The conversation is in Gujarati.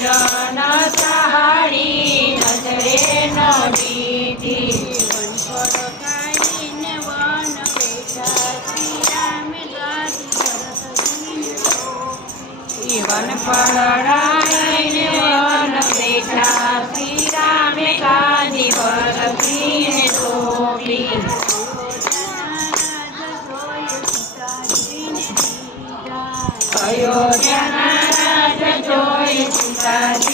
જન સહારી નજરે નડીથી વનપડ કાઢીને વન બેઠા શ્રી રામે ગાદી ભરતજીને વન પડાઈને વન બેઠા શ્રી રામે ગાદી ભરતજીને સોંપી અયોધ્યાના રાજ જોઈ સીતાજીને દીધા.